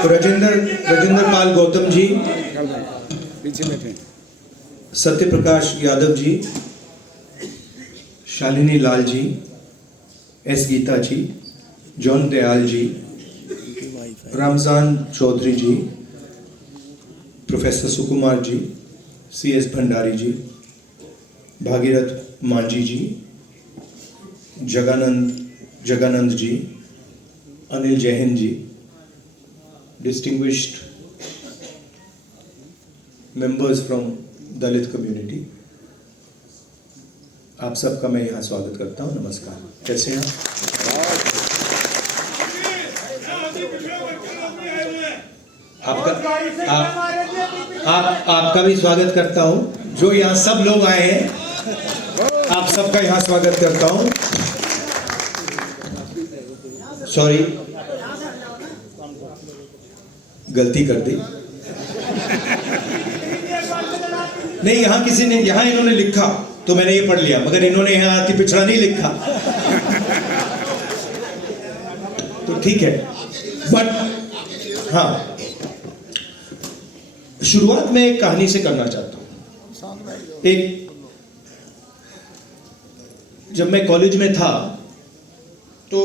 राजेंद्र पाल गौतम जी, पीछे बैठे, Satya Prakash Yadav ji, Shalini Lal ji, S Geeta ji, John Dayal ji, Ramjan Chaudhary ji, professor Sukumar ji, C S Bhandari ji, Bhagirath Manjhi ji, Jaganand ji, Anil Jain ji, distinguished members from Dalit community, आप सबका मैं यहाँ स्वागत करता हूँ। नमस्कार, कैसे हैं आपका भी स्वागत करता हूँ। जो यहाँ सब लोग आए हैं, आप सबका यहाँ स्वागत करता हूँ। सॉरी, गलती कर दी। नहीं, यहाँ किसी ने, यहाँ इन्होंने लिखा तो मैंने ये पढ़ लिया, मगर इन्होंने यहाँ अति पिछड़ा नहीं लिखा, तो ठीक है। बट हाँ, शुरुआत में एक कहानी से करना चाहता हूँ। जब मैं कॉलेज में था तो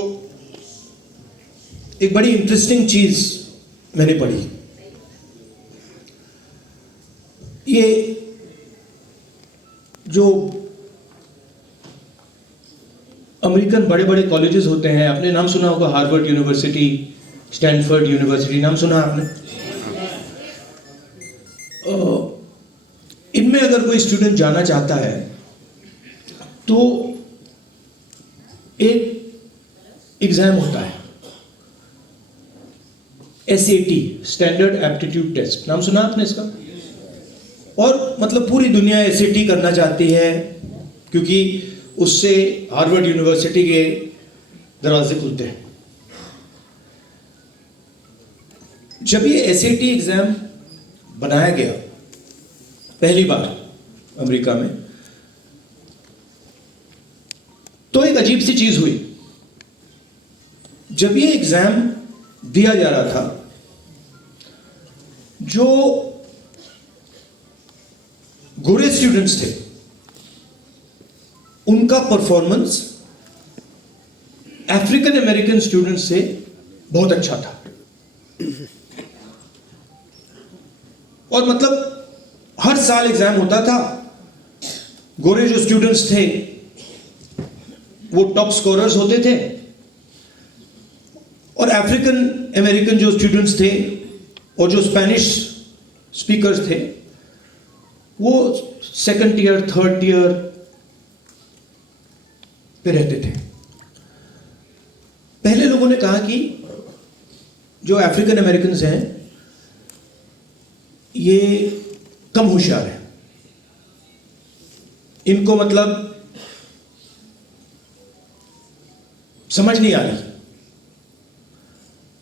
एक बड़ी इंटरेस्टिंग चीज मैंने पढ़ी। ये जो अमेरिकन बड़े बड़े कॉलेजेस होते हैं, आपने नाम सुना होगा, हार्वर्ड यूनिवर्सिटी, स्टैनफोर्ड यूनिवर्सिटी, नाम सुना आपने? इनमें अगर कोई स्टूडेंट जाना चाहता है तो एक एग्जाम होता है, SAT, स्टैंडर्ड एप्टीट्यूड टेस्ट, नाम सुना आपने इसका? और मतलब पूरी दुनिया SAT करना चाहती है क्योंकि उससे हार्वर्ड यूनिवर्सिटी के दरवाजे खुलते हैं। जब ये SAT एग्जाम बनाया गया पहली बार अमेरिका में, तो एक अजीब सी चीज हुई। जब ये एग्जाम दिया जा रहा था, जो गोरे स्टूडेंट्स थे उनका परफॉर्मेंस अफ्रीकन अमेरिकन स्टूडेंट्स से बहुत अच्छा था। और मतलब हर साल एग्जाम होता था, गोरे जो स्टूडेंट्स थे वो टॉप स्कोरर्स होते थे, और अफ्रीकन अमेरिकन जो स्टूडेंट्स थे और जो स्पेनिश स्पीकर्स थे वो सेकंड ईयर थर्ड ईयर पे रहते थे। पहले लोगों ने कहा कि जो अफ्रीकन अमेरिकन हैं ये कम होशियार है, इनको मतलब समझ नहीं आ रही।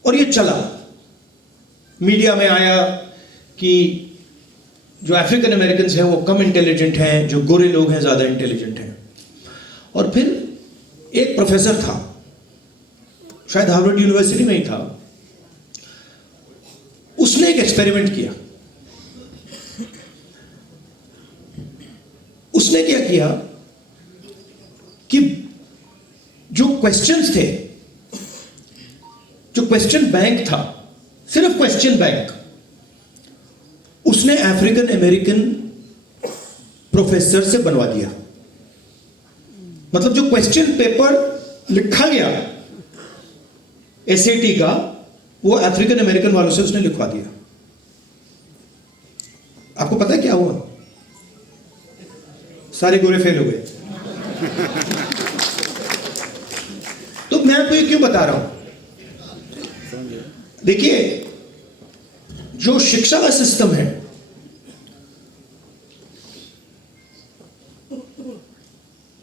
और ये चला, मीडिया में आया कि जो अफ्रीकन अमेरिकन हैं वो कम इंटेलिजेंट हैं, जो गोरे लोग हैं ज्यादा इंटेलिजेंट हैं। और फिर एक प्रोफेसर था, शायद हार्वर्ड यूनिवर्सिटी में ही था, उसने एक एक्सपेरिमेंट किया। उसने क्या किया कि जो क्वेश्चंस थे, जो क्वेश्चन बैंक था, सिर्फ क्वेश्चन बैंक, उसने अफ्रीकन अमेरिकन प्रोफेसर से बनवा दिया। मतलब जो क्वेश्चन पेपर लिखा गया SAT का, वो अफ्रीकन अमेरिकन वालों से उसने लिखवा दिया। आपको पता है क्या हुआ? सारे गोरे फेल हो गए। तो मैं आपको ये क्यों बता रहा हूं? देखिए, जो शिक्षा का सिस्टम है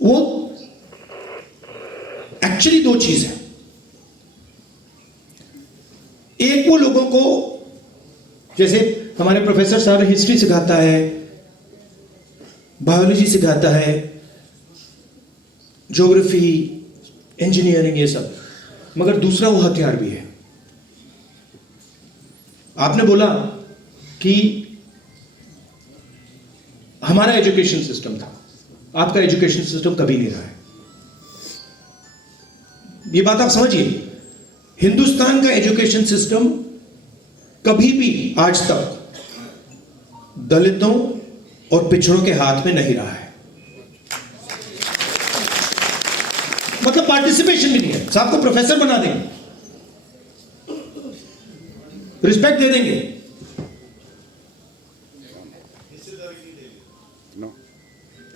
वो एक्चुअली दो चीज है। एक वो लोगों को, जैसे हमारे प्रोफेसर साहब हिस्ट्री सिखाता है, बायोलॉजी सिखाता है, ज्योग्राफी, इंजीनियरिंग, ये सब, मगर दूसरा वो हथियार भी है। आपने बोला कि हमारा एजुकेशन सिस्टम था, आपका एजुकेशन सिस्टम कभी नहीं रहा है। ये बात आप समझिए, हिंदुस्तान का एजुकेशन सिस्टम कभी भी आज तक दलितों और पिछड़ों के हाथ में नहीं रहा है। मतलब पार्टिसिपेशन भी नहीं है। साहब को प्रोफेसर बना देंगे, रिस्पेक्ट दे देंगे, नो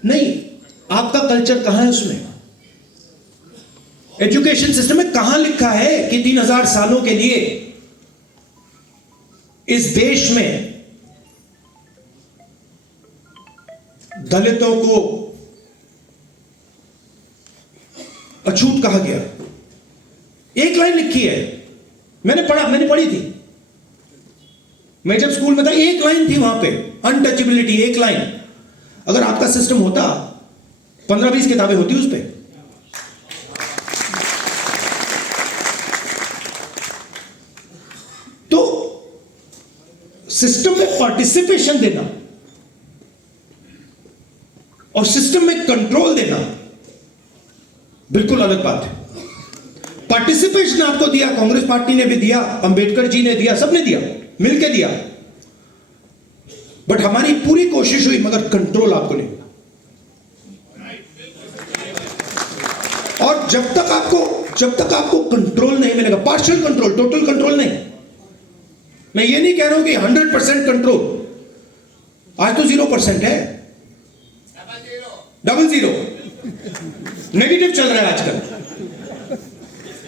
नहीं। आपका कल्चर कहां है उसमें? एजुकेशन सिस्टम में कहां लिखा है कि 3000 सालों के लिए इस देश में दलितों को अछूत कहा गया? एक लाइन लिखी है, मैंने पढ़ी थी, मैं जब स्कूल में था, एक लाइन थी वहां पे, अनटचेबिलिटी, एक लाइन। अगर आपका सिस्टम होता 15-20 किताबें होती उस पे। तो सिस्टम में पार्टिसिपेशन देना और सिस्टम में कंट्रोल देना बिल्कुल अलग बात है। पार्टिसिपेशन आपको दिया, कांग्रेस पार्टी ने भी दिया, अंबेडकर जी ने दिया, सबने दिया, मिलके दिया, बट हमारी पूरी कोशिश हुई, मगर कंट्रोल आपको नहीं मिला। और जब तक आपको कंट्रोल नहीं मिलेगा, पार्शियल कंट्रोल, टोटल कंट्रोल नहीं, मैं ये नहीं कह रहा हूं कि 100% कंट्रोल, आज तो 0% है, 00 नेगेटिव चल रहा है आजकल।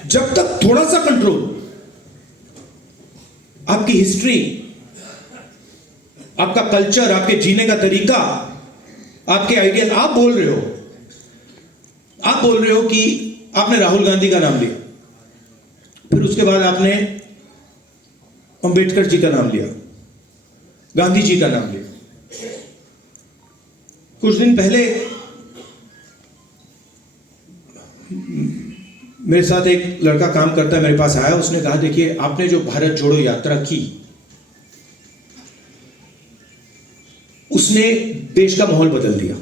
जब तक थोड़ा सा कंट्रोल, आपकी हिस्ट्री, आपका कल्चर, आपके जीने का तरीका, आपके आइडियल, आप बोल रहे हो कि आपने राहुल गांधी का नाम लिया, फिर उसके बाद आपने अंबेडकर जी का नाम लिया, गांधी जी का नाम लिया। कुछ दिन पहले मेरे साथ एक लड़का काम करता है, मेरे पास आया, उसने कहा देखिए आपने जो भारत जोड़ो यात्रा की, उसने देश का माहौल बदल दिया।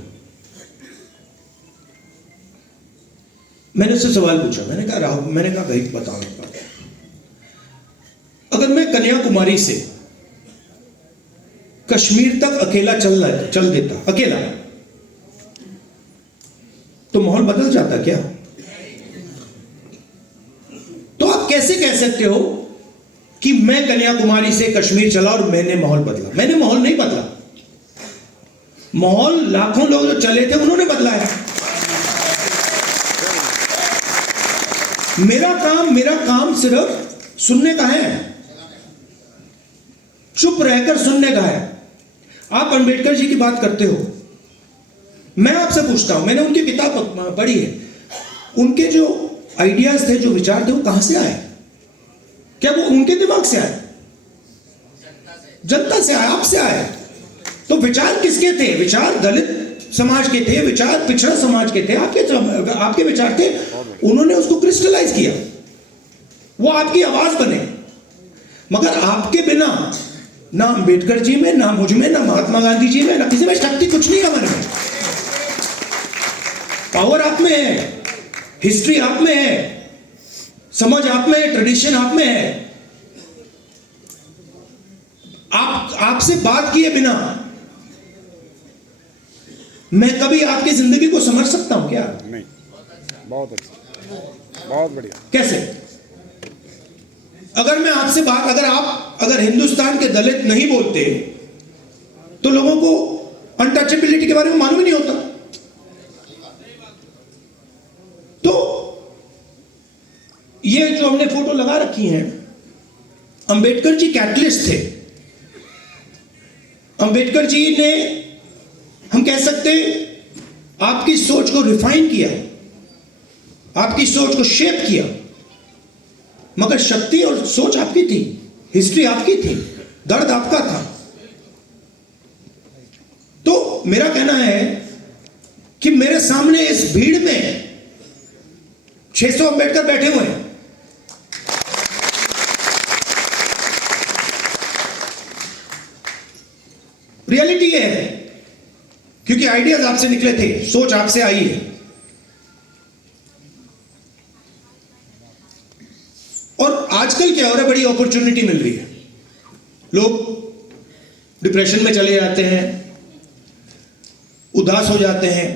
मैंने उससे सवाल पूछा, मैंने कहा भाई बताओ, अगर मैं कन्याकुमारी से कश्मीर तक अकेला चल देता, अकेला, तो माहौल बदल जाता क्या? तो आप कैसे कह सकते हो कि मैं कन्याकुमारी से कश्मीर चला और मैंने माहौल बदला? मैंने माहौल नहीं बदला, माहौल लाखों लोग जो चले थे उन्होंने बदला है। मेरा काम सिर्फ सुनने का है, चुप रहकर सुनने का है। आप अंबेडकर जी की बात करते हो, मैं आपसे पूछता हूं, मैंने उनकी किताब पढ़ी है, उनके जो आइडियाज थे, जो विचार थे, वो कहां से आए? क्या वो उनके दिमाग से आए? जनता से आए, आपसे आए। तो विचार किसके थे? विचार दलित समाज के थे, विचार पिछड़ा समाज के थे, आपके विचार थे। उन्होंने उसको क्रिस्टलाइज किया, वो आपकी आवाज बने। मगर आपके बिना ना अंबेडकर जी में, ना मुझ में, ना महात्मा गांधी जी में, ना किसी में शक्ति कुछ नहीं है हमारे में। पावर आप में है, हिस्ट्री आप में है, समझ आप में है, ट्रेडिशन आप में है। आपसे बात किए बिना मैं कभी आपकी जिंदगी को समझ सकता हूं क्या? नहीं, बहुत अच्छा, बहुत बढ़िया। कैसे? अगर मैं आपसे बात, अगर हिंदुस्तान के दलित नहीं बोलते तो लोगों को अनटचेबिलिटी के बारे में मालूम ही नहीं होता। तो ये जो हमने फोटो लगा रखी है, अंबेडकर जी कैटलिस्ट थे। अंबेडकर जी ने, हम कह सकते, आपकी सोच को रिफाइन किया, आपकी सोच को शेप किया। मगर शक्ति और सोच आपकी थी, हिस्ट्री आपकी थी, दर्द आपका था। तो मेरा कहना है कि मेरे सामने इस भीड़ में 600 अंबेडकर बैठे हुए हैं। रियलिटी ये है, क्योंकि आइडियाज आपसे निकले थे, सोच आपसे आई है। और आजकल क्या हो रहा है, बड़ी अपॉर्चुनिटी मिल रही है। लोग डिप्रेशन में चले जाते हैं, उदास हो जाते हैं।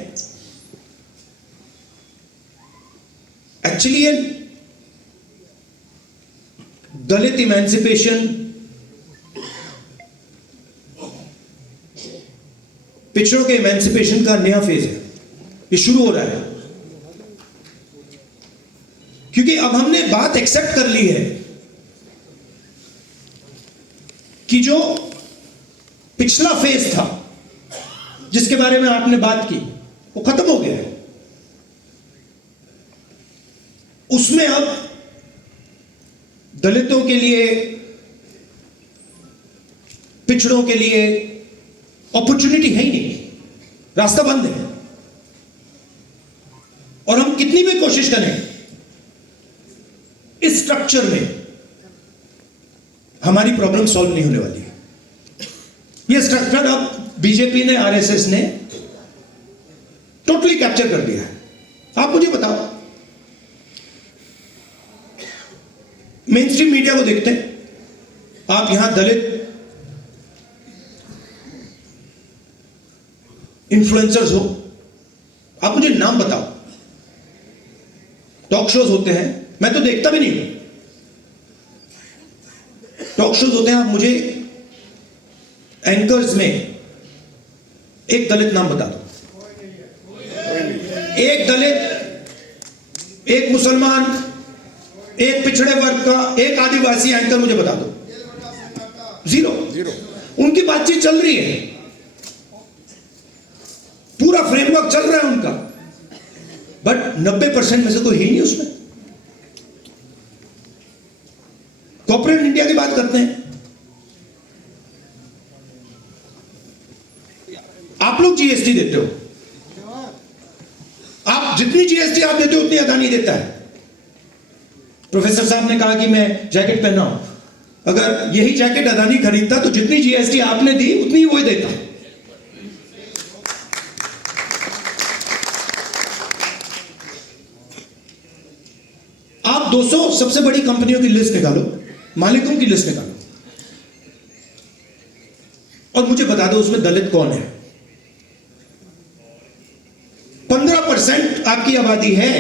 एक्चुअली ये दलित इमेंसिपेशन, पिछड़ों के इमेंसिपेशन का नया फेज है, ये शुरू हो रहा है। क्योंकि अब हमने बात एक्सेप्ट कर ली है कि जो पिछला फेज था जिसके बारे में आपने बात की, वो खत्म हो गया है। उसमें अब दलितों के लिए, पिछड़ों के लिए अपॉर्चुनिटी है ही नहीं, रास्ता बंद है। और हम कितनी भी कोशिश करें, इस स्ट्रक्चर में हमारी प्रॉब्लम सॉल्व नहीं होने वाली है। यह स्ट्रक्चर अब बीजेपी ने, आरएसएस ने टोटली कैप्चर कर दिया है। आप मुझे बताओ, मेन स्ट्रीम मीडिया को देखते हैं, आप यहां दलित इन्फ्लुएंसर्स हो, आप मुझे नाम बताओ। टॉक शोज होते हैं, मैं तो देखता भी नहीं हूं, टॉक शोज होते हैं, आप मुझे एंकर्स में एक दलित नाम बता दो। एक दलित, एक मुसलमान, एक पिछड़े वर्ग का, एक आदिवासी एंकर मुझे बता दो। जीरो। उनकी बातचीत चल रही है, पूरा फ्रेमवर्क चल रहा है उनका, बट 90% में से कोई है नहीं उसमें। कॉर्पोरेट इंडिया की बात करते हैं, आप लोग जीएसटी देते हो, आप जितनी जीएसटी आप देते हो उतनी अदानी देता है। प्रोफेसर साहब ने कहा कि मैं जैकेट पहना हूं, अगर यही जैकेट अदानी खरीदता तो जितनी जीएसटी आपने दी उतनी वही देता। आप 200 सबसे बड़ी कंपनियों की लिस्ट निकालो, मालिकों की लिस्ट निकालो, और मुझे बता दो उसमें दलित कौन है। 15% आपकी आबादी है,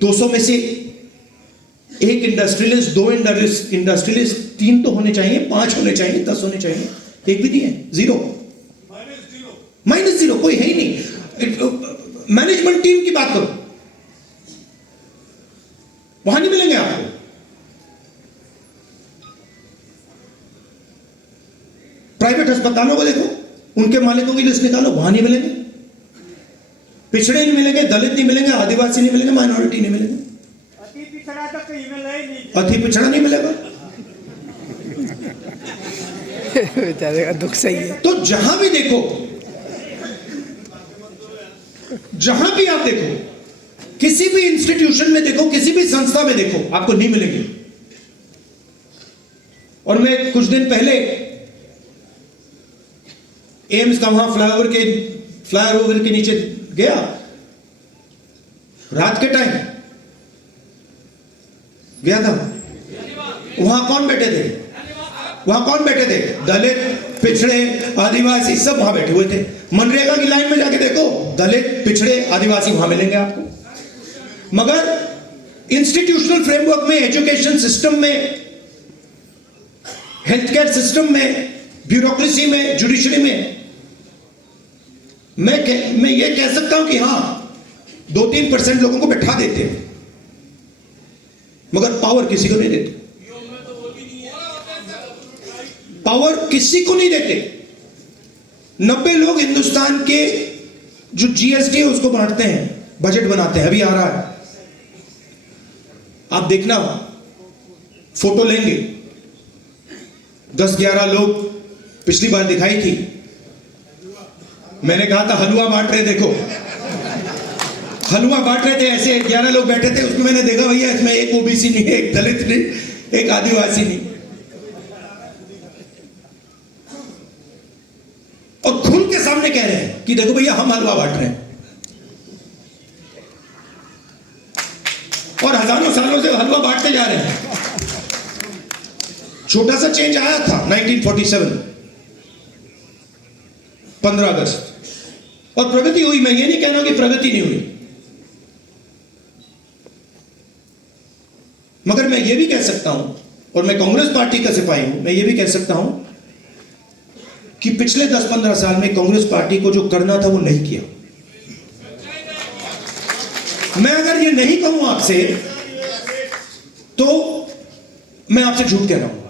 200 में से एक इंडस्ट्रियलिस्ट, 2 इंडस्ट्रियलिस्ट, 3 तो होने चाहिए, 5 होने चाहिए, 10 होने चाहिए, एक भी नहीं है, जीरो, माइनस जीरो, कोई है ही नहीं। मैनेजमेंट टीम की बात करो, वहां नहीं मिलेंगे आपको। प्राइवेट अस्पतालों को देखो, उनके मालिकों की लिस्ट निकालो, वहां नहीं मिलेंगे। पिछड़े नहीं मिलेंगे, दलित नहीं मिलेंगे, आदिवासी नहीं मिलेंगे, माइनॉरिटी नहीं मिलेंगे, अति पिछड़ा नहीं मिलेगा। बेचारे का दुख सही है। तो जहां भी देखो, जहां भी आप देखो, किसी भी इंस्टीट्यूशन में देखो, किसी भी संस्था में देखो, आपको नहीं मिलेंगे। और मैं कुछ दिन पहले एम्स का वहां फ्लाईओवर के नीचे गया, रात के टाइम गया था। वहां कौन बैठे थे? दलित, पिछड़े, आदिवासी, सब वहां बैठे हुए थे। मनरेगा की लाइन में जाके देखो, दलित, पिछड़े, आदिवासी वहां मिलेंगे आपको। मगर इंस्टीट्यूशनल फ्रेमवर्क में, एजुकेशन सिस्टम में, हेल्थ केयर सिस्टम में, ब्यूरोक्रेसी में, जुडिशरी में, मैं ये कह सकता हूं कि हां 2-3% लोगों को बैठा देते हैं, मगर पावर किसी को नहीं देते। पावर किसी को नहीं देते। 90 लोग हिंदुस्तान के जो जीएसटी है उसको बांटते हैं, बजट बनाते हैं। अभी आ रहा है, आप देखना, फोटो लेंगे, 10-11 लोग पिछली बार दिखाई थी, मैंने कहा था हलवा बांट रहे, देखो हलवा बांट रहे थे, ऐसे 11 लोग बैठे थे, उसमें मैंने देखा भैया इसमें एक ओबीसी नहीं है, एक दलित नहीं, एक आदिवासी नहीं। और खुल के सामने कह रहे हैं कि देखो भैया हम हलवा बांट रहे हैं, और हजारों सालों से हलवा बांटते जा रहे हैं। छोटा सा चेंज आया था 1947 15 अगस्त, और प्रगति हुई। मैं ये नहीं कह रहा हूं कि प्रगति नहीं हुई, मगर मैं ये भी कह सकता हूं, और मैं कांग्रेस पार्टी का सिपाही हूं, मैं ये भी कह सकता हूं कि पिछले 10-15 साल में कांग्रेस पार्टी को जो करना था वो नहीं किया। मैं अगर ये नहीं कहूं आपसे तो मैं आपसे झूठ कह रहा हूं,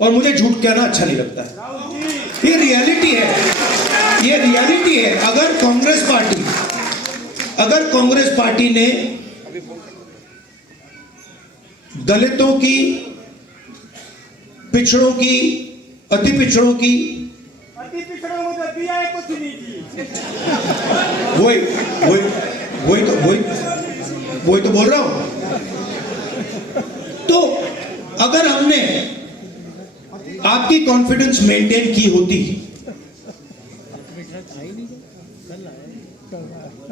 और मुझे झूठ कहना अच्छा नहीं लगता है। ये रियलिटी है, ये रियलिटी है। अगर कांग्रेस पार्टी ने दलितों की, पिछड़ों की, अति पिछड़ों की, वही तो बोल रहा हूं। तो अगर हमने आपकी कॉन्फिडेंस मेंटेन की होती,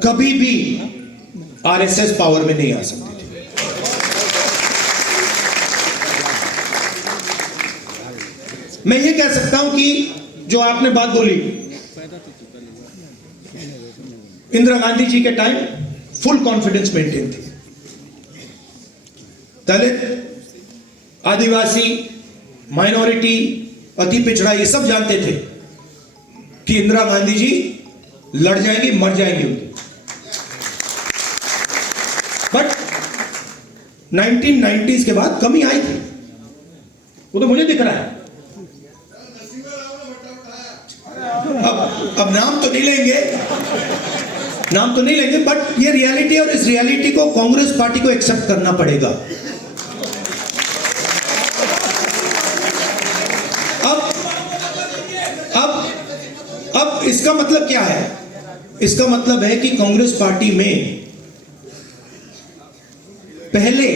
कभी भी आरएसएस पावर में नहीं आ सकती थी। मैं ये कह सकता हूं कि जो आपने बात बोली, इंदिरा गांधी जी के टाइम फुल कॉन्फिडेंस मेंटेन थी। दलित, आदिवासी, माइनॉरिटी, अति पिछड़ा, ये सब जानते थे कि इंदिरा गांधी जी लड़ जाएंगी, मर जाएंगी उनकी। बट 1990s के बाद कमी आई थी, वो तो मुझे दिख रहा है। अब नाम तो नहीं लेंगे, बट ये रियलिटी है, और इस रियलिटी को कांग्रेस पार्टी को एक्सेप्ट करना पड़ेगा। अब इसका मतलब क्या है? इसका मतलब है कि कांग्रेस पार्टी में पहले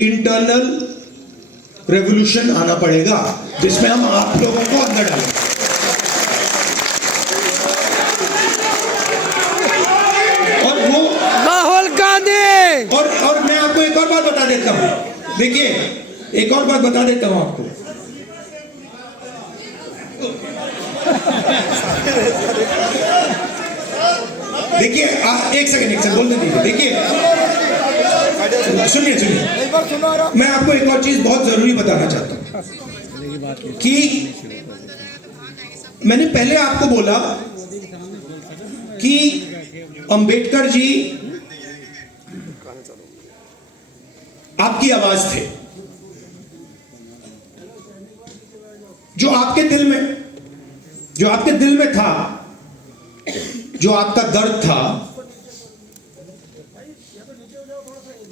इंटरनल रेवोल्यूशन आना पड़ेगा, जिसमें हम आप लोगों को अंदर डालें। और वो राहुल गांधी। और मैं आपको एक और बात बता देता हूं। देखिए, एक और बात बता देता हूं आपको। देखिए, एक सेकंड बोलने दीजिए। देखिए, सुनिए, मैं आपको एक और चीज बहुत जरूरी बताना चाहता हूं कि मैंने पहले आपको बोला कि अंबेडकर जी आपकी आवाज थे, जो आपके दिल में था, जो आपका दर्द था।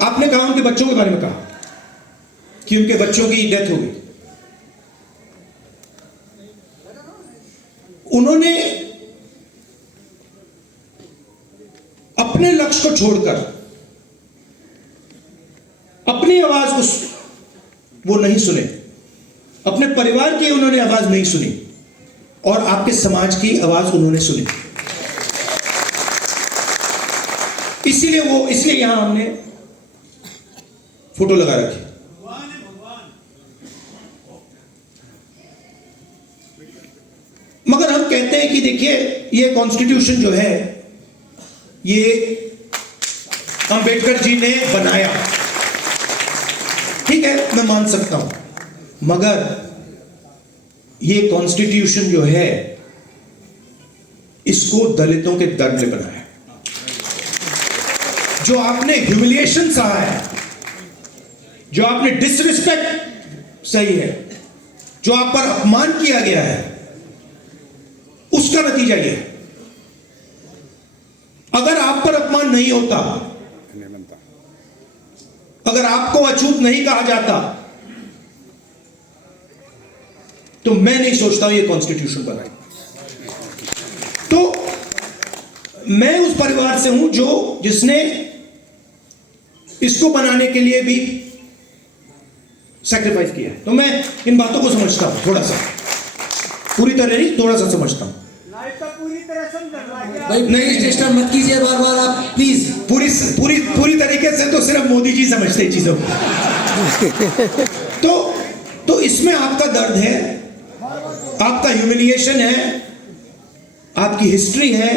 आपने कहा उनके बच्चों के बारे में कहा कि उनके बच्चों की डेथ हो गई। उन्होंने अपने लक्ष्य को छोड़कर अपनी आवाज को वो नहीं सुने, अपने परिवार की उन्होंने आवाज नहीं सुनी, और आपके समाज की आवाज उन्होंने सुनी। इसलिए यहां हमने फोटो लगा रखी। मगर हम कहते हैं कि देखिए, ये कॉन्स्टिट्यूशन जो है ये अंबेडकर जी ने बनाया, ठीक है, मैं मान सकता हूं, मगर ये कॉन्स्टिट्यूशन जो है इसको दलितों के दर्द ने बनाया। जो आपने ह्यूमिलिएशन सहा है, जो आपने डिसरिस्पेक्ट सही है, जो आप पर अपमान किया गया है, उसका नतीजा यह है। अगर आप पर अपमान नहीं होता, अगर आपको अछूत नहीं कहा जाता, तो मैं नहीं सोचता हूं ये कॉन्स्टिट्यूशन बनाए। तो मैं उस परिवार से हूं जिसने इसको बनाने के लिए भी सैक्रिफाइस किया है। तो मैं इन बातों को समझता हूं थोड़ा सा। पूरी तरह नहीं, थोड़ा सा समझता हूं। भाई प्लीज डिस्टर्ब मत कीजिए बार बार आप प्लीज। पूरी पूरी पूरी तरीके से तो सिर्फ मोदी जी समझते हैं चीजों को। तो इसमें आपका दर्द है, आपका ह्यूमिलिएशन है, आपकी हिस्ट्री है,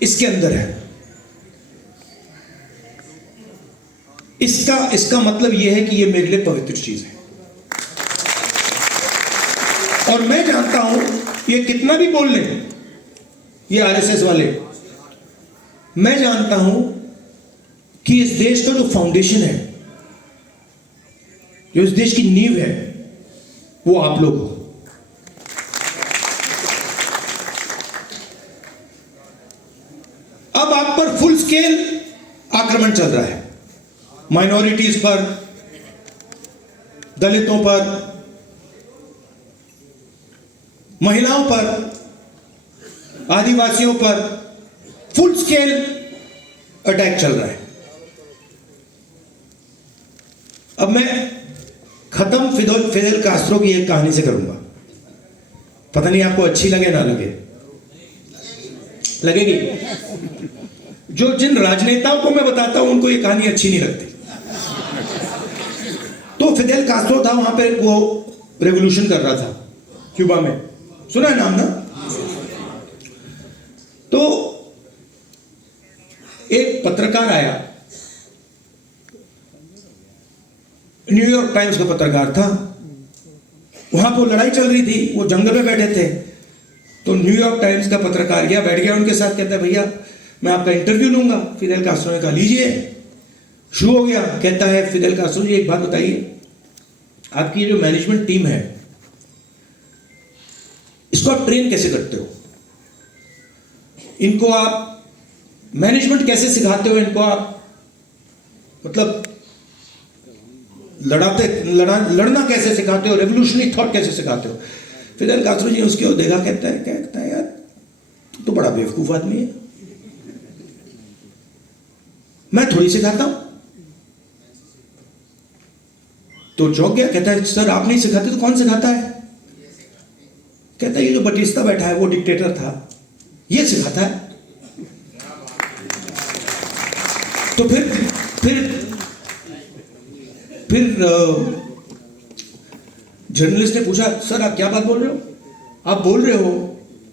इसके अंदर है। इसका मतलब यह है कि यह मेरे लिए पवित्र चीज है। और मैं जानता हूं ये कितना भी बोल लें ये आरएसएस वाले, मैं जानता हूं कि इस देश का जो फाउंडेशन है, जो इस देश की नींव है, वो आप लोग हो। अब आप पर फुल स्केल आक्रमण चल रहा है, माइनॉरिटीज पर, दलितों पर, महिलाओं पर, आदिवासियों पर फुल स्केल अटैक चल रहा है। अब मैं खत्म फिदेल कास्ट्रो की एक कहानी से करूंगा। पता नहीं आपको अच्छी लगे ना लगे, लगेगी। जिन राजनेताओं को मैं बताता हूं उनको ये कहानी अच्छी नहीं लगती। तो फिदेल कास्ट्रो था, वहां पे वो रेवोल्यूशन कर रहा था क्यूबा में, सुना है नाम ना? तो एक पत्रकार आया, न्यूयॉर्क टाइम्स का पत्रकार था, वहां पर लड़ाई चल रही थी, वो जंगल में बैठे थे। तो न्यूयॉर्क टाइम्स का पत्रकार गया, बैठ गया उनके साथ, कहता है भैया मैं आपका इंटरव्यू लूंगा। फिदेल कास्ट्रो ने कहा लीजिए। शुरू हो गया। कहता है फिदेल कास्ट्रो जी एक बात बताइए, आपकी जो मैनेजमेंट टीम है इसको आप ट्रेन कैसे करते हो? इनको आप मैनेजमेंट कैसे सिखाते हो? इनको आप मतलब लड़ना कैसे सिखाते हो? रेवोल्यूशनरी थॉट कैसे सिखाते हो? फिदेल कास्ट्रो जी उसकी ओर देखा, कहता है यार तू तो बड़ा बेवकूफ आदमी है, मैं थोड़ी सिखाता हूं। तो चौंक गया, कहता है सर आप नहीं सिखाते तो कौन सिखाता है? कहता है ये जो बटिस्ता बैठा है वो डिक्टेटर था, ये सिखाता है। तो फिर जर्नलिस्ट ने पूछा सर आप क्या बात बोल रहे हो? आप बोल रहे हो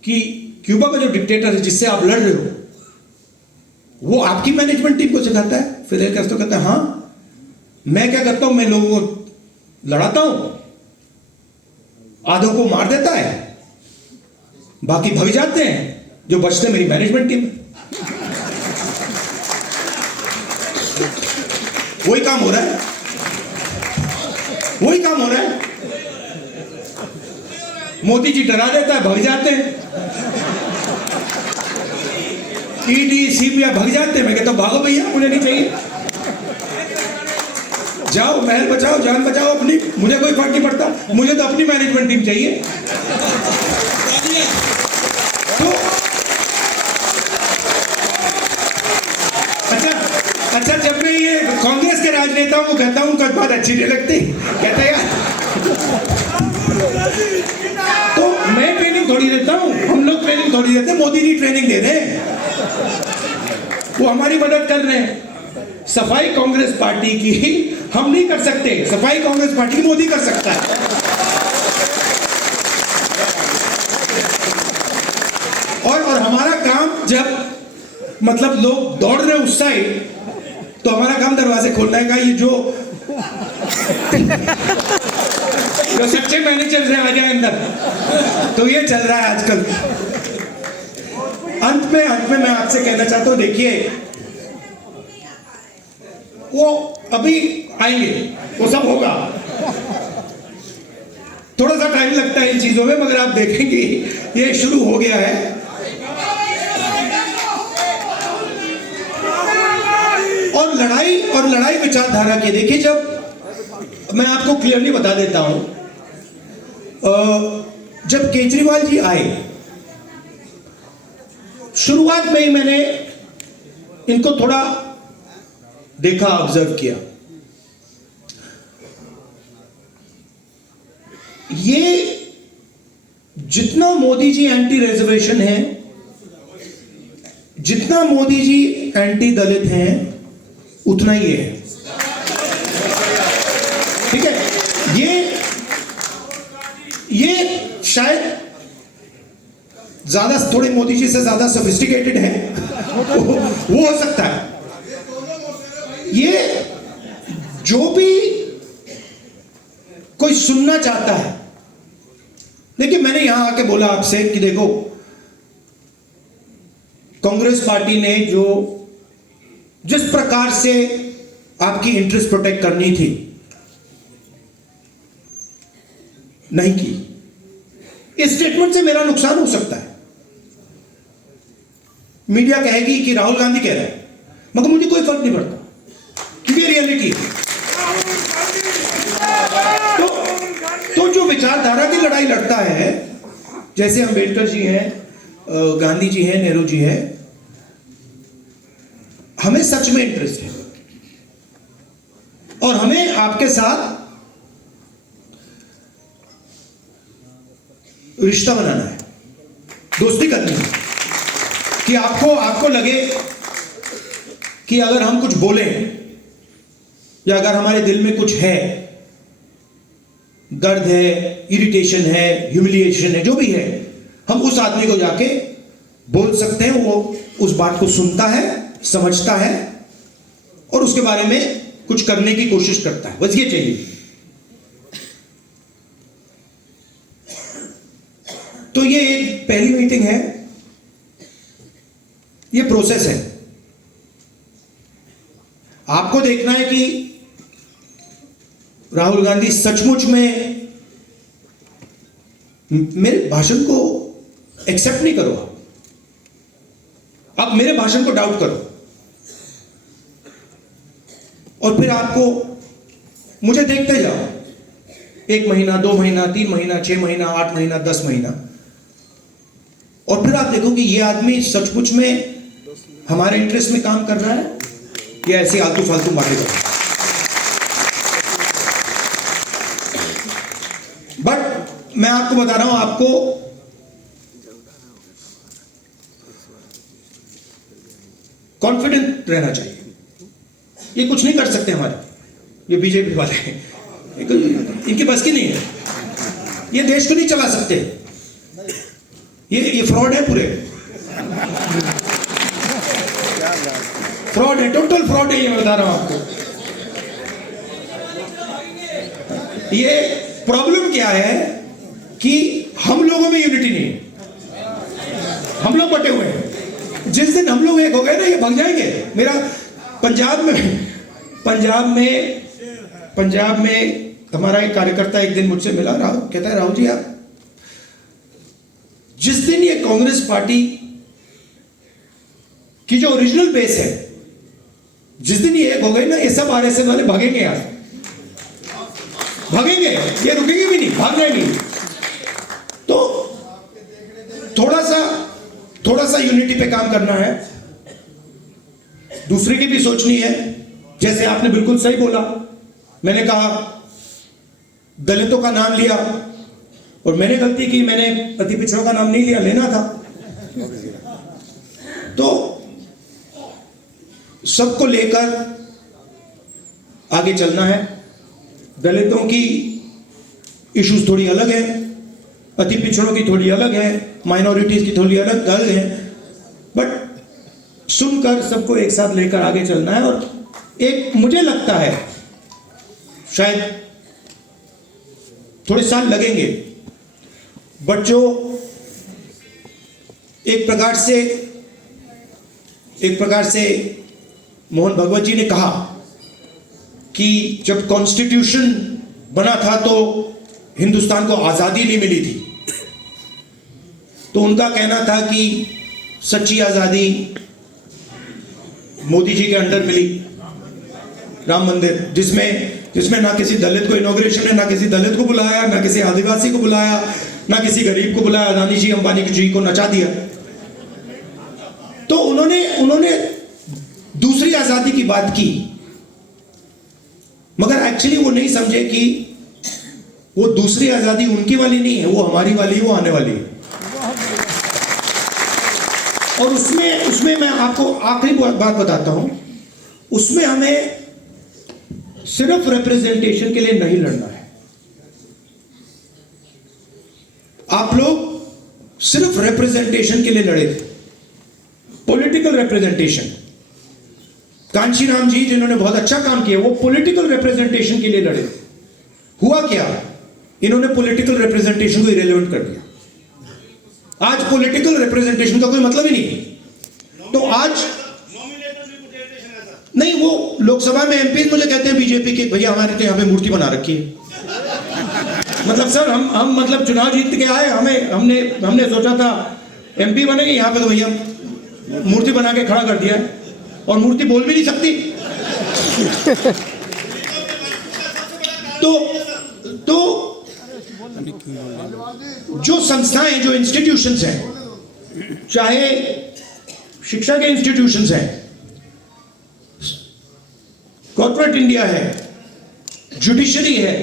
कि क्यूबा का जो डिक्टेटर है जिससे आप लड़ रहे हो वो आपकी मैनेजमेंट टीम को सिखाता है? फिदेल कास्ट्रो कहता है हाँ, मैं क्या करता हूं, मैं लोगों को लड़ाता हूं, आधों को मार देता है, बाकी भग जाते हैं, जो बचते मेरी मैनेजमेंट टीम। वही काम हो रहा है, वही काम हो रहा है। मोदी जी डरा देता है, भग जाते हैं, ईडी सीबीआई भग जाते हैं। मैं कहता हूं भागो भैया, मुझे नहीं चाहिए, जाओ महल बचाओ, जान बचाओ अपनी, मुझे कोई फर्क नहीं पड़ता, मुझे तो अपनी मैनेजमेंट टीम चाहिए। तो अच्छा जब मैं ये कांग्रेस के राजनेताओं को कहता हूं उनका बात अच्छी नहीं लगती, कहते यार तो मैं ट्रेनिंग थोड़ी देता हूं, हम लोग ट्रेनिंग थोड़ी देते, मोदी जी ट्रेनिंग दे रहे हैं, वो हमारी मदद कर रहे हैं। सफाई कांग्रेस पार्टी की हम नहीं कर सकते, सफाई कांग्रेस पार्टी की मोदी कर सकता है। और हमारा काम जब मतलब लोग दौड़ रहे हैं उस साइड, तो हमारा काम दरवाजे खोलने का, ये जो सच्चे मैनेजर से आ जाए अंदर, तो ये चल रहा है आजकल। अंत में मैं आपसे कहना चाहता हूं, देखिए वो अभी आएंगे, वो सब होगा, थोड़ा सा टाइम लगता है इन चीजों में, मगर आप देखेंगे ये शुरू हो गया है। और लड़ाई विचारधारा की, देखिए जब मैं आपको क्लियरली बता देता हूं, जब केजरीवाल जी आए, शुरुआत में ही मैंने इनको थोड़ा देखा, ऑब्जर्व किया। ये जितना मोदी जी एंटी रिजर्वेशन है, जितना मोदी जी एंटी दलित हैं, उतना ही है। ठीक है, ये शायद ज्यादा, थोड़े मोदी जी से ज्यादा सोफिस्टिकेटेड है, वो हो सकता है। ये जो भी कोई सुनना चाहता है, देखिए मैंने यहां आके बोला आपसे कि देखो, कांग्रेस पार्टी ने जो जिस प्रकार से आपकी इंटरेस्ट प्रोटेक्ट करनी थी, नहीं की। इस स्टेटमेंट से मेरा नुकसान हो सकता है। मीडिया कहेगी कि राहुल गांधी कह रहे हैं, मगर मुझे कोई फर्क नहीं पड़ता, क्योंकि रियलिटी है। तो जो विचारधारा की लड़ाई लड़ता है, जैसे अंबेडकर जी हैं, गांधी जी हैं, नेहरू जी हैं, हमें सच में इंटरेस्ट है और हमें आपके साथ रिश्ता बनाना है, दोस्ती करनी है, कि आपको लगे कि अगर हम कुछ बोलें या अगर हमारे दिल में कुछ है, दर्द है, इरिटेशन है, ह्यूमिलिएशन है, जो भी है, हम उस आदमी को जाके बोल सकते हैं। वो उस बात को सुनता है, समझता है और उसके बारे में कुछ करने की कोशिश करता है। बस ये चाहिए। तो ये एक पहली मीटिंग है, ये प्रोसेस है। आपको देखना है कि राहुल गांधी सचमुच में, मेरे भाषण को एक्सेप्ट नहीं करो, आप मेरे भाषण को डाउट करो और फिर आपको मुझे देखते जाओ, 1 महीना, 2 महीना, 3 महीना, 6 महीना, 8 महीना, 10 महीना, और फिर आप देखो कि ये आदमी सचमुच में हमारे इंटरेस्ट में काम कर रहा है या ऐसी आलतू फालतू बातें कर रहा है। बट मैं आपको बता रहा हूं, आपको कॉन्फिडेंट रहना चाहिए। ये कुछ नहीं कर सकते हमारे, ये बीजेपी वाले हैं, इनकी बस की नहीं है, ये देश को नहीं चला सकते, ये फ्रॉड है, पूरे फ्रॉड है, टोटल फ्रॉड है, ये मैं बता रहा हूं आपको। ये प्रॉब्लम क्या है कि हम लोगों में यूनिटी नहीं है, हम लोग बटे हुए हैं। जिस दिन हम लोग एक हो गए ना, ये भाग जाएंगे। मेरा पंजाब में हमारा एक कार्यकर्ता एक दिन मुझसे मिला, राहुल कहता है, राहुल जी आप जिस दिन ये कांग्रेस पार्टी की जो ओरिजिनल बेस है, जिस दिन ये एक हो गई ना, ये सब आरएसएस वाले भागेंगे यार, भागेंगे, ये रुकेंगे भी नहीं, भाग जाएंगे। तो थोड़ा सा यूनिटी पे काम करना है, दूसरे की भी सोचनी है। जैसे आपने बिल्कुल सही बोला, मैंने कहा दलितों का नाम लिया और मैंने गलती की, मैंने अति पिछड़ों का नाम नहीं लिया, लेना था। तो सबको लेकर आगे चलना है। दलितों की इश्यूज थोड़ी अलग है, अति पिछड़ों की थोड़ी अलग है, माइनॉरिटीज की थोड़ी अलग है, बट सुनकर सबको एक साथ लेकर आगे चलना है। और एक मुझे लगता है शायद थोड़े साल लगेंगे, बट जो एक प्रकार से मोहन भगवत जी ने कहा कि जब कॉन्स्टिट्यूशन बना था तो हिंदुस्तान को आजादी नहीं मिली थी, तो उनका कहना था कि सच्ची आजादी मोदी जी के अंडर मिली, राम मंदिर, जिसमें ना किसी दलित को इनॉग्रेशन है, ना किसी दलित को बुलाया, ना किसी आदिवासी को बुलाया, ना किसी गरीब को बुलाया, अदानी जी अंबानी जी को नचा दिया। तो उन्होंने दूसरी आजादी की बात की, मगर एक्चुअली वो नहीं समझे कि वो दूसरी आजादी उनकी वाली नहीं है, वो हमारी वाली है, वो आने वाली है। और उसमें मैं आपको आखिरी बात बताता हूं, उसमें हमें सिर्फ रिप्रेजेंटेशन के लिए नहीं लड़ना है। आप लोग सिर्फ रिप्रेजेंटेशन के लिए लड़े थे, पॉलिटिकल रिप्रेजेंटेशन। कांशीराम जी जिन्होंने बहुत अच्छा काम किया, वो पॉलिटिकल रिप्रेजेंटेशन के लिए लड़े। हुआ क्या, इन्होंने पॉलिटिकल रिप्रेजेंटेशन को इरेलेवेंट कर दिया। आज पॉलिटिकल रिप्रेजेंटेशन का कोई मतलब ही नहीं। तो आज नहीं, वो लोकसभा में एमपी मुझे कहते हैं बीजेपी के, भैया हमारे तो यहाँ पे मूर्ति बना रखी है। मतलब सर हम मतलब चुनाव जीत के आए, हमने सोचा था एमपी बनेंगे, यहाँ पे तो भैया मूर्ति बना के खड़ा कर दिया है, और मूर्ति बोल भी नहीं सकती। तो जो संस्थाएं, जो इंस्टीट्यूशंस हैं, चाहे शिक्षा के इंस्टीट्यूशंस हैं, कॉर्पोरेट इंडिया है, जुडिशरी है,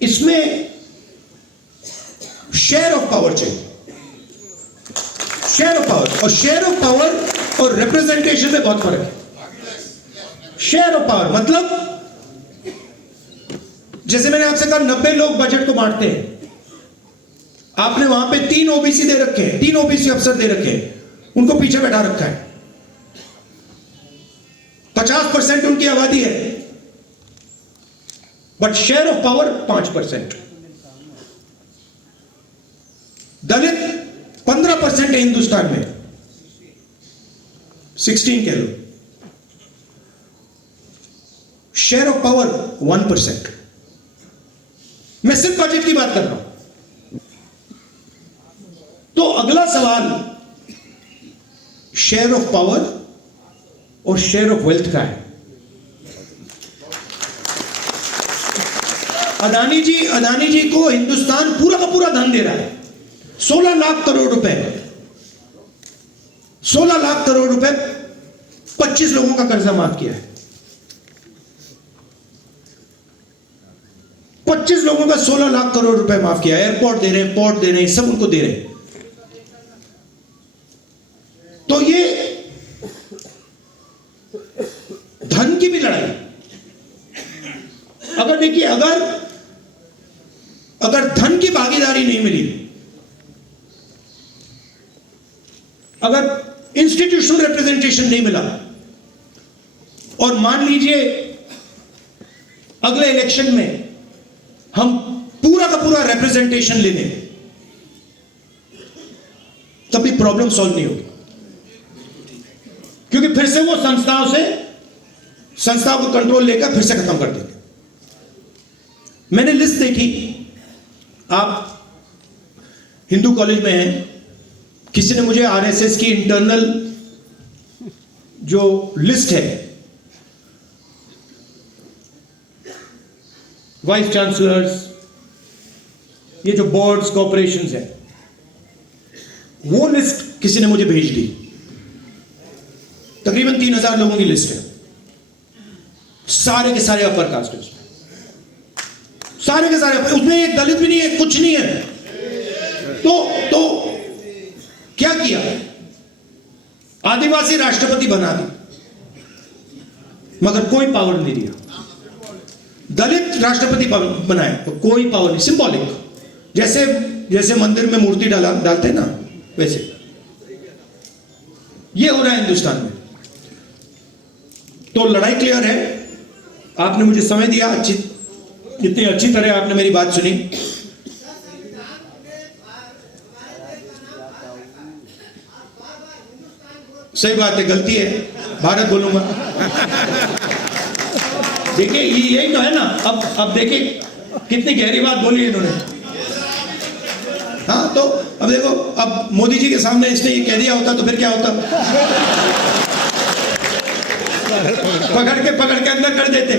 इसमें शेयर ऑफ पावर चाहिए। शेयर ऑफ पावर और शेयर ऑफ पावर और रिप्रेजेंटेशन में बहुत फर्क है। शेयर ऑफ पावर मतलब जैसे मैंने आपसे कहा 90 लोग बजट को बांटते हैं, आपने वहां पे 3 ओबीसी दे रखे हैं, 3 ओबीसी अफसर दे रखे हैं, उनको पीछे बैठा रखा है। 50% उनकी आबादी है, बट शेयर ऑफ पावर 5%। दलित 15% है हिंदुस्तान में, 16 कह लो। Share of power 1%। मैं सिर्फ बजट की बात कर रहा हूं। तो अगला सवाल शेयर ऑफ पावर और शेयर ऑफ वेल्थ का है। अदानी जी को हिंदुस्तान पूरा का पूरा धन दे रहा है, 16 लाख करोड़ रुपए, 16 लाख करोड़ रुपए 25 लोगों का कर्जा माफ किया है। 25 लोगों का 16 लाख करोड़ रुपए माफ किया। एयरपोर्ट दे रहे हैं, पोर्ट दे रहे हैं, सब उनको दे रहे हैं। तो ये धन की भी लड़ाई। अगर देखिए, अगर धन की भागीदारी नहीं मिली, अगर इंस्टीट्यूशनल रिप्रेजेंटेशन नहीं मिला, और मान लीजिए अगले इलेक्शन में हम पूरा का पूरा रिप्रेजेंटेशन ले लें, तभी प्रॉब्लम सॉल्व नहीं होगी। क्योंकि फिर से वो संस्थाओं को कंट्रोल लेकर फिर से खत्म कर देंगे। मैंने लिस्ट देखी, आप हिंदू कॉलेज में हैं, किसी ने मुझे आरएसएस की इंटरनल जो लिस्ट है, वाइस चांसलर्स, ये जो बोर्ड्स कॉर्पोरेशंस है, वो लिस्ट किसी ने मुझे भेज दी। तकरीबन 3000 लोगों की लिस्ट है, सारे के सारे अपर कास्ट है, सारे के सारे, उसमें एक दलित भी नहीं है, कुछ नहीं है। तो क्या किया, आदिवासी राष्ट्रपति बना दी, मगर कोई पावर नहीं दिया। दलित राष्ट्रपति बनाए तो कोई पावर नहीं, सिंबॉलिक, जैसे मंदिर में मूर्ति डालते हैं ना, वैसे ये हो रहा है हिंदुस्तान में। तो लड़ाई क्लियर है। आपने मुझे समय दिया, इतनी अच्छी तरह आपने मेरी बात सुनी। सही बात है, गलती है, भारत बोलूंगा। देखिए यही तो है ना। अब देखिए कितनी गहरी बात बोली इन्होंने। हाँ, तो अब देखो, अब मोदी जी के सामने इसने ये कह दिया होता तो फिर क्या होता? पकड़ के अंदर कर देते,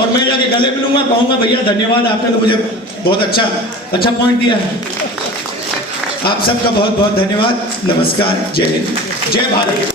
और मैं जाके गले मिलूंगा, कहूंगा भैया धन्यवाद, आपने तो मुझे बहुत अच्छा पॉइंट दिया है। आप सबका बहुत बहुत धन्यवाद। नमस्कार, जय हिंद, जय भारत।